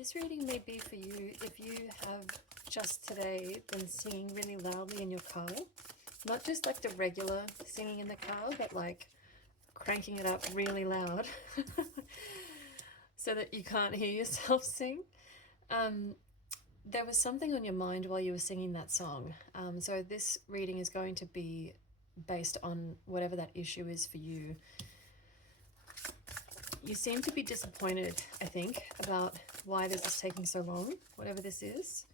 This reading may be for you if you have just today been singing really loudly in your car. Not just like the regular singing in the car, but like cranking it up really loud so that you can't hear yourself sing. There was something on your mind while you were singing that song. So this reading is going to be based on whatever that issue is for you. You seem to be disappointed, I think, about why this is taking so long, whatever this is.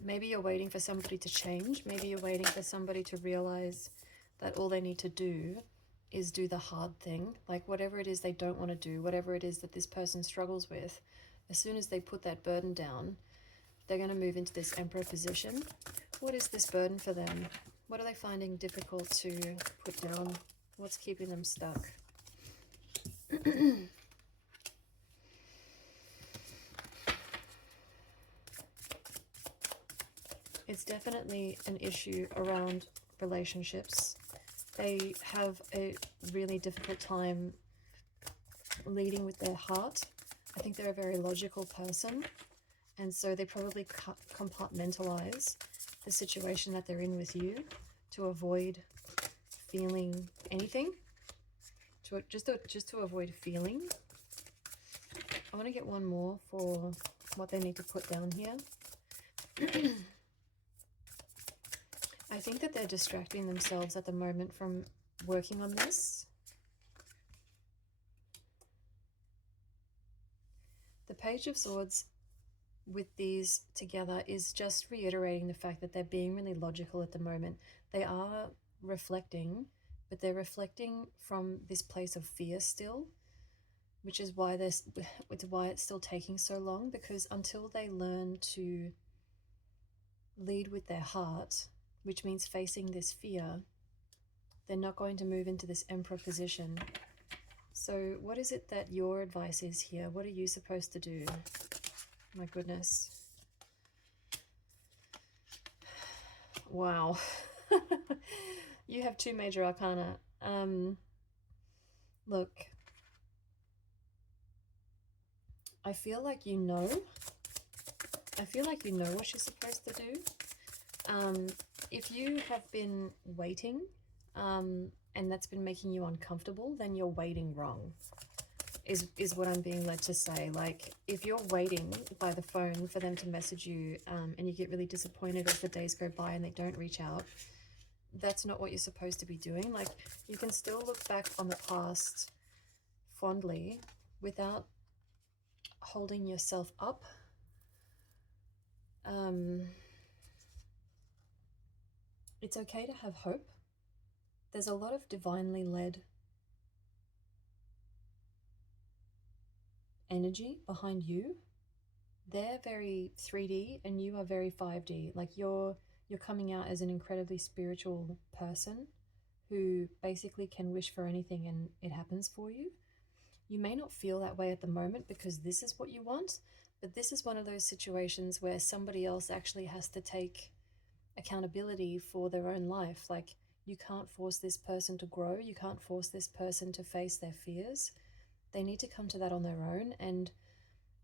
Maybe you're waiting for somebody to change. Maybe you're waiting for somebody to realize that all they need to do is do the hard thing. Like whatever it is they don't want to do, whatever it is that this person struggles with, as soon as they put that burden down, they're going to move into this Emperor position. What is this burden for them? What are they finding difficult to put down? What's keeping them stuck? It's definitely an issue around relationships. They have a really difficult time leading with their heart. I think they're a very logical person, and so they probably compartmentalize the situation that they're in with you to avoid feeling anything, just to avoid feeling. I want to get one more for what they need to put down here. I think that they're distracting themselves at the moment from working on this. The Page of Swords with these together is just reiterating the fact that they're being really logical at the moment. They are reflecting, but they're reflecting from this place of fear still, which is why it's still taking so long, because until they learn to lead with their heart, which means facing this fear, they're not going to move into this Emperor position. So what is it that your advice is here? What are you supposed to do? My goodness. Wow. You have two major arcana. Look, I feel like you know. I feel like you know what you're supposed to do. If you have been waiting, and that's been making you uncomfortable, then you're waiting wrong, is what I'm being led to say. Like, if you're waiting by the phone for them to message you, and you get really disappointed as the days go by and they don't reach out, that's not what you're supposed to be doing. Like, you can still look back on the past fondly without holding yourself up. It's okay to have hope. There's a lot of divinely led energy behind you. They're very 3D and you are very 5D. Like you're coming out as an incredibly spiritual person who basically can wish for anything and it happens for you. You may not feel that way at the moment because this is what you want, but this is one of those situations where somebody else actually has to take accountability for their own life. Like, you can't force this person to grow. You can't force this person to face their fears. They need to come to that on their own. And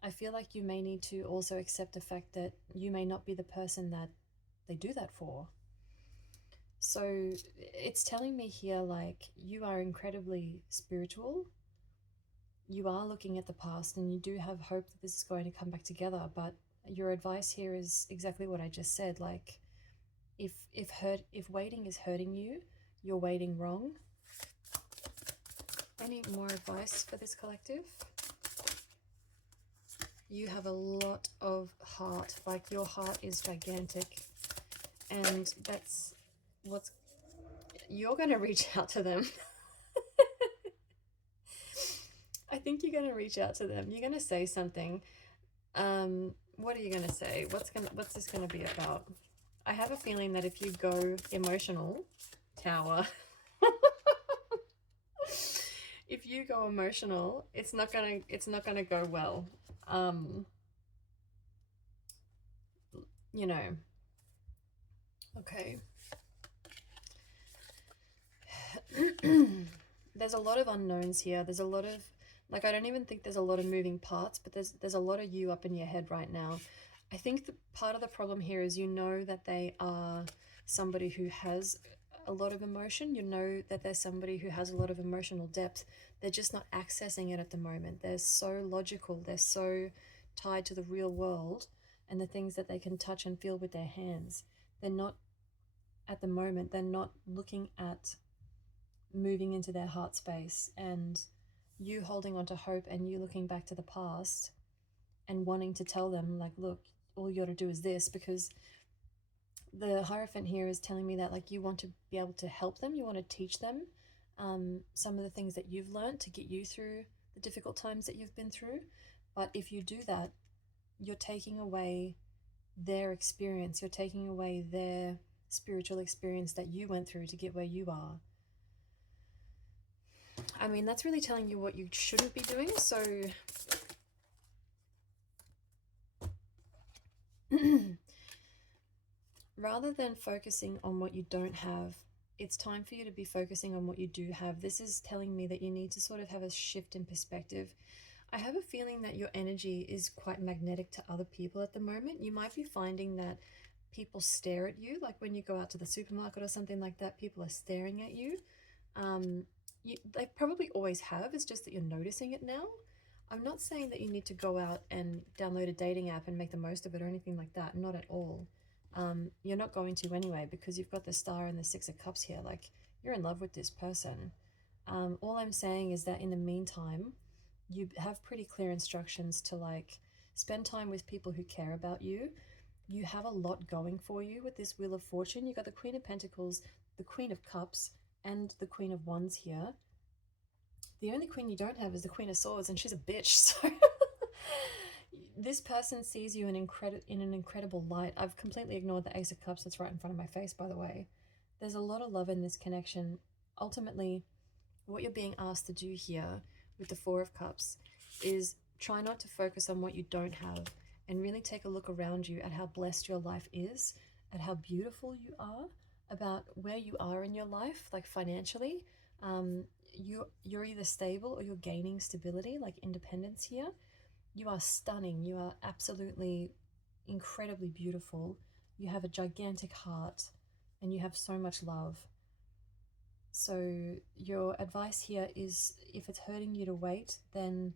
I feel like you may need to also accept the fact that you may not be the person that they do that for. So it's telling me here, like, you are incredibly spiritual. You are looking at the past and you do have hope that this is going to come back together. But your advice here is exactly what I just said. Like, if waiting is hurting you, you're waiting wrong. Any more advice for this collective? You have a lot of heart. Like, your heart is gigantic, and that's what's, you're going to reach out to them. I think you're going to reach out to them. You're going to say something. What are you going to say? What's this going to be about? I have a feeling that if you go emotional, Tower, if you go emotional, it's not gonna go well. You know. Okay. There's a lot of unknowns here. There's a lot of Like, I don't even think there's a lot of moving parts, but there's a lot of you up in your head right now. I think the part of the problem here is you know that they are somebody who has a lot of emotion. You know that they're somebody who has a lot of emotional depth. They're just not accessing it at the moment. They're so logical. They're so tied to the real world and the things that they can touch and feel with their hands. They're not, at the moment, they're not looking at moving into their heart space, and you holding on to hope and you looking back to the past and wanting to tell them, like, look, all you got to do is this, because the Hierophant here is telling me that, like, you want to be able to help them, you want to teach them some of the things that you've learned to get you through the difficult times that you've been through. But if you do that, you're taking away their experience, you're taking away their spiritual experience that you went through to get where you are. I mean, that's really telling you what you shouldn't be doing. So rather than focusing on what you don't have, it's time for you to be focusing on what you do have. This is telling me that you need to sort of have a shift in perspective. I have a feeling that your energy is quite magnetic to other people at the moment. You might be finding that people stare at you, like when you go out to the supermarket or something like that, people are staring at you. They probably always have, it's just that you're noticing it now. I'm not saying that you need to go out and download a dating app and make the most of it or anything like that, not at all. You're not going to anyway, because you've got the Star and the Six of Cups here. Like, you're in love with this person. All I'm saying is that in the meantime, you have pretty clear instructions to, like, spend time with people who care about you. You have a lot going for you with this Wheel of Fortune. You got the Queen of Pentacles, the Queen of Cups, and the Queen of Wands here. The only queen you don't have is the Queen of Swords, and she's a bitch. So this person sees you in an incredible light. I've completely ignored the Ace of Cups that's right in front of my face, by the way. There's a lot of love in this connection. Ultimately, what you're being asked to do here with the Four of Cups is try not to focus on what you don't have, and really take a look around you at how blessed your life is, at how beautiful you are, about where you are in your life, like financially. You're either stable or you're gaining stability, like independence here. You are stunning. You are absolutely incredibly beautiful. You have a gigantic heart and you have so much love. So your advice here is, if it's hurting you to wait, then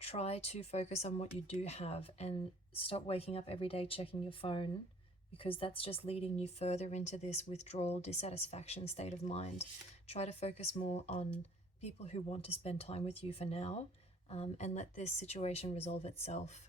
try to focus on what you do have and stop waking up every day checking your phone, because that's just leading you further into this withdrawal, dissatisfaction state of mind. Try to focus more on people who want to spend time with you for now, and let this situation resolve itself.